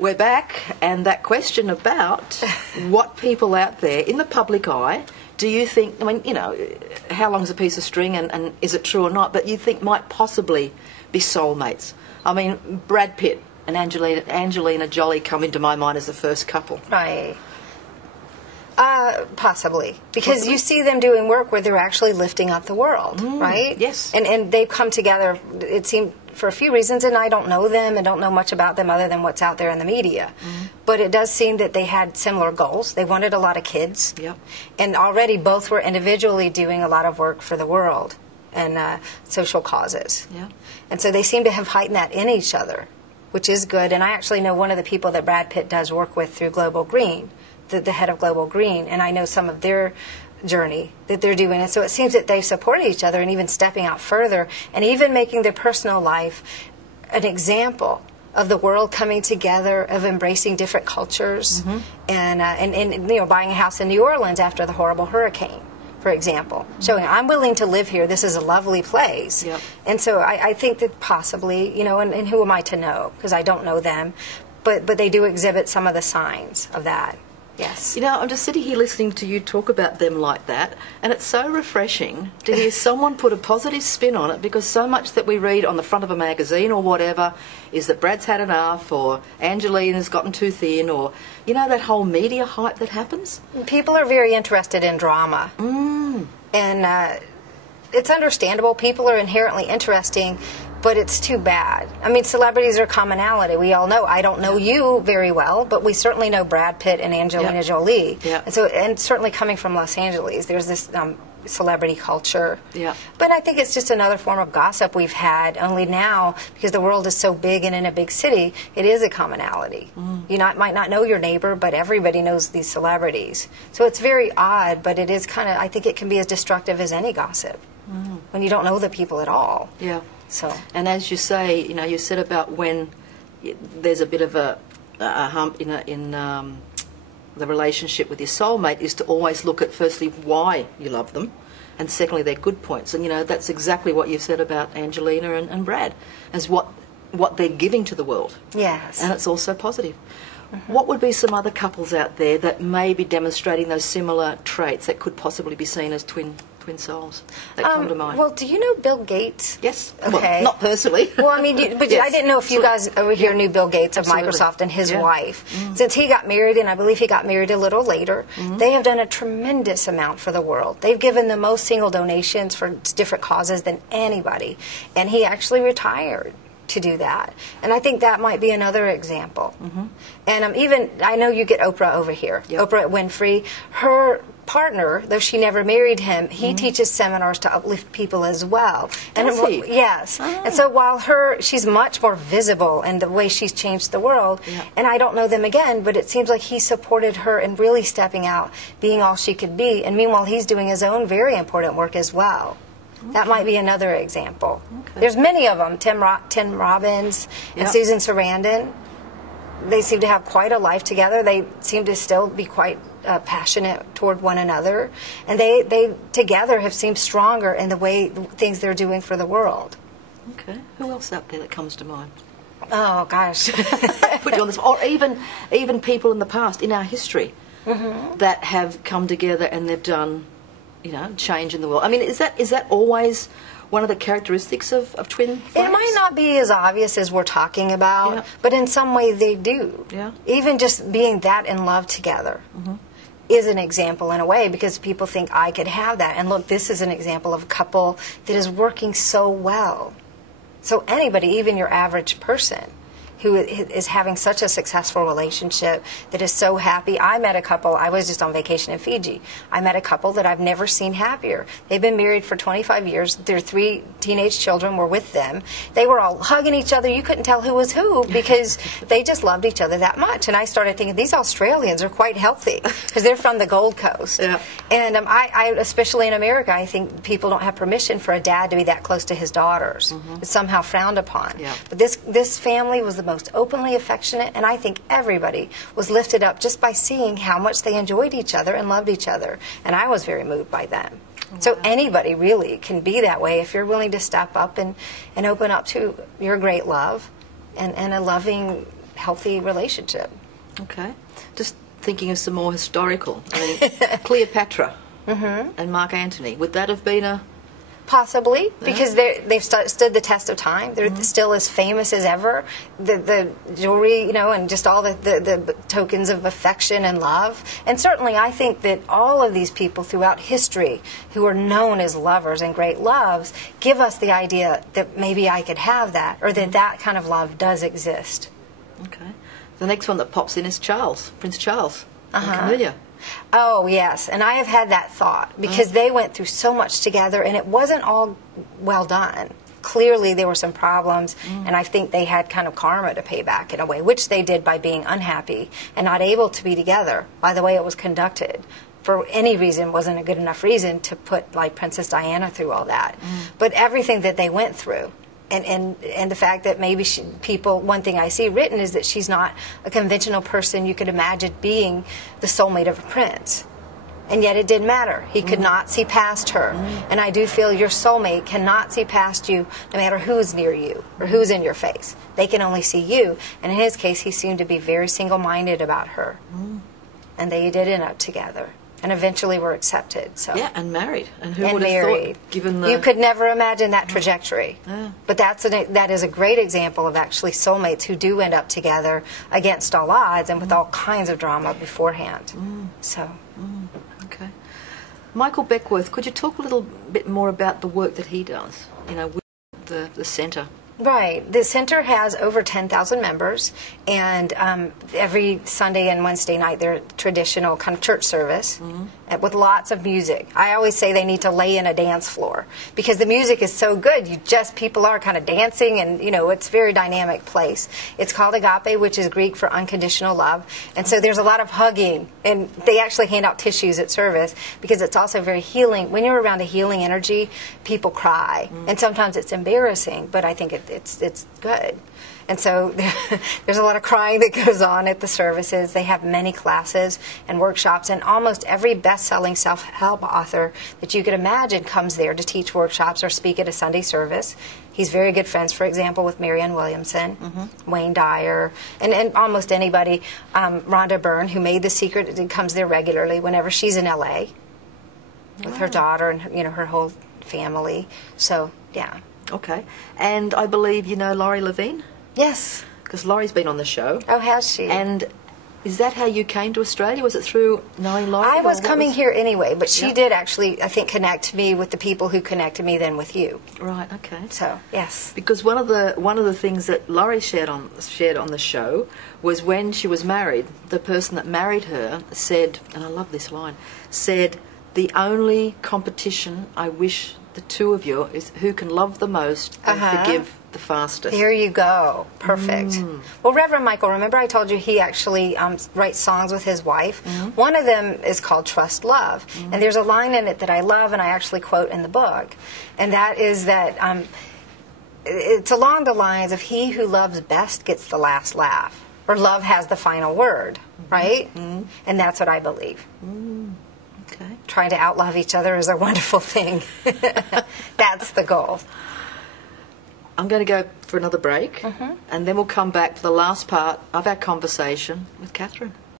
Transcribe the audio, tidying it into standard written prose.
We're back, and that question about what people out there in the public eye do you think, I mean, you know, how long's a piece of string and is it true or not, but you think might possibly be soulmates? I mean, Brad Pitt and Angelina Jollie come into my mind as the first couple. Right. Possibly. Because you see them doing work where they're actually lifting up the world, right? Yes. And they've come together, it seemed, for a few reasons, and I don't know them and don't know much about them other than what's out there in the media. But it does seem that they had similar goals. They wanted a lot of kids. Yep. And already both were individually doing a lot of work for the world and social causes. Yeah. And so they seem to have heightened that in each other, which is good. And I actually know one of the people that Brad Pitt does work with through Global Green, the head of Global Green, and I know some of their journey that they're doing. And so it seems that they support each other and even stepping out further and even making their personal life an example of the world coming together, of embracing different cultures, and you know, buying a house in New Orleans after the horrible hurricane, for example, showing I'm willing to live here. This is a lovely place. Yep. And so I think that possibly, you know, and who am I to know, because I don't know them, but they do exhibit some of the signs of that. Yes. You know, I'm just sitting here listening to you talk about them like that, and it's so refreshing to hear someone put a positive spin on it, because so much that we read on the front of a magazine or whatever is that Brad's had enough, or Angelina's gotten too thin, or, you know, that whole media hype that happens. People are very interested in drama. And it's understandable. People are inherently interesting, but it's too bad. I mean, celebrities are commonality. We all know. I don't know you very well, but we certainly know Brad Pitt and Angelina Jolie. And so, and certainly coming from Los Angeles, there's this celebrity culture. But I think it's just another form of gossip we've had, only now, because the world is so big and in a big city, it is a commonality. You might not know your neighbor, but everybody knows these celebrities. So it's very odd, but it is kind of, I think it can be as destructive as any gossip when you don't know the people at all. So, and as you say, you know, you said about when there's a bit of a hump in the relationship with your soulmate, is to always look at firstly why you love them, and secondly their good points. And you know, that's exactly what you've said about Angelina and Brad, as what they're giving to the world. Yes. And it's also positive. What would be some other couples out there that may be demonstrating those similar traits that could possibly be seen as twin souls that come to mind? Well, do you know Bill Gates? Yes. Okay. Well, not personally. Well, I mean, but I didn't know if you guys over here knew Bill Gates of Microsoft and his wife. Since he got married, and I believe he got married a little later, they have done a tremendous amount for the world. They've given the most single donations for different causes than anybody. And he actually retired to do that. And I think that might be another example. And even, I know you get Oprah over here, Oprah Winfrey. Her partner, though she never married him, he teaches seminars to uplift people as well. Does he? Yes. And so while she's much more visible in the way she's changed the world, and I don't know them again, but it seems like he supported her in really stepping out, being all she could be, and meanwhile he's doing his own very important work as well. That might be another example. There's many of them. Tim Robbins and Susan Sarandon. They seem to have quite a life together. They seem to still be quite passionate toward one another. And they together have seemed stronger in the way things they're doing for the world. Okay. Who else out there that comes to mind? Oh, gosh. Put you on this. Or even people in the past, in our history, that have come together and they've done, you know, change in the world. I mean, is that always one of the characteristics of twin flames? It might not be as obvious as we're talking about, but in some way they do. Even just being that in love together is an example in a way, because people think I could have that. And look, this is an example of a couple that is working so well. So anybody, even your average person, who is having such a successful relationship, that is so happy. I met a couple, I was just on vacation in Fiji. I met a couple that I've never seen happier. They've been married for 25 years. Their 3 teenage children were with them. They were all hugging each other. You couldn't tell who was who, because they just loved each other that much. And I started thinking, these Australians are quite healthy, because they're from the Gold Coast. And I, especially in America, I think people don't have permission for a dad to be that close to his daughters. It's somehow frowned upon. But this family was the most openly affectionate, and I think everybody was lifted up just by seeing how much they enjoyed each other and loved each other. And I was very moved by them. So anybody really can be that way if you're willing to step up and open up to your great love and a loving, healthy relationship. Okay. Just thinking of some more historical. I mean, Cleopatra and Mark Antony. Would that have been a... Possibly, because they've stood the test of time. They're still as famous as ever. The jewelry, you know, and just all the tokens of affection and love. And certainly I think that all of these people throughout history who are known as lovers and great loves give us the idea that maybe I could have that, or that that kind of love does exist. Okay. The next one that pops in is Charles, Prince Charles, and Camilla. Oh, yes, and I have had that thought, because they went through so much together, and it wasn't all well done. Clearly, there were some problems, and I think they had kind of karma to pay back in a way, which they did by being unhappy and not able to be together by the way it was conducted. For any reason wasn't a good enough reason to put, like, Princess Diana through all that. But everything that they went through, and the fact that maybe people, one thing I see written is that she's not a conventional person you could imagine being the soulmate of a prince. And yet it didn't matter. He could not see past her. And I do feel your soulmate cannot see past you no matter who's near you or who's in your face. They can only see you. And in his case, he seemed to be very single-minded about her. And they did end up together. And eventually were accepted. So. Yeah, and married. And who would have thought, given the... You could never imagine that trajectory. But that is a great example of actually soulmates who do end up together against all odds and with all kinds of drama beforehand. So. Okay. Michael Beckworth, could you talk a little bit more about the work that he does, you know, with the centre? Right. The center has over 10,000 members, and every Sunday and Wednesday night they're traditional kind of church service with lots of music. I always say they need to lay in a dance floor because the music is so good. People are kind of dancing, and you know, it's a very dynamic place. It's called Agape, which is Greek for unconditional love, and so there's a lot of hugging, and they actually hand out tissues at service because it's also very healing. When you're around a healing energy, people cry, and sometimes it's embarrassing, but I think it's good. And so there's a lot of crying that goes on at the services. They have many classes and workshops, and almost every best-selling self-help author that you could imagine comes there to teach workshops or speak at a Sunday service. He's very good friends, for example, with Marianne Williamson, Wayne Dyer, and almost anybody. Rhonda Byrne, who made The Secret, comes there regularly whenever she's in L.A. with her daughter and her whole family. So, yeah. Okay. And I believe you know Laurie Levine? Yes. Because Laurie's been on the show. Oh, has she? And is that how you came to Australia? Was it through knowing Laurie? I was coming here anyway, but she did actually, I think, connect me with the people who connected me then with you. Right, okay. So, yes. Because one of the things that Laurie shared on the show was when she was married, the person that married her said, and I love this line, said, "The only competition I wish the two of you is who can love the most and forgive the fastest." Here you go. Perfect. Well, Reverend Michael, remember I told you he actually writes songs with his wife? One of them is called Trust Love. And there's a line in it that I love and I actually quote in the book. And that is that it's along the lines of he who loves best gets the last laugh. Or love has the final word, right? And that's what I believe. Okay. Trying to outlove each other is a wonderful thing. That's the goal. I'm going to go for another break, and then we'll come back for the last part of our conversation with Kathryn.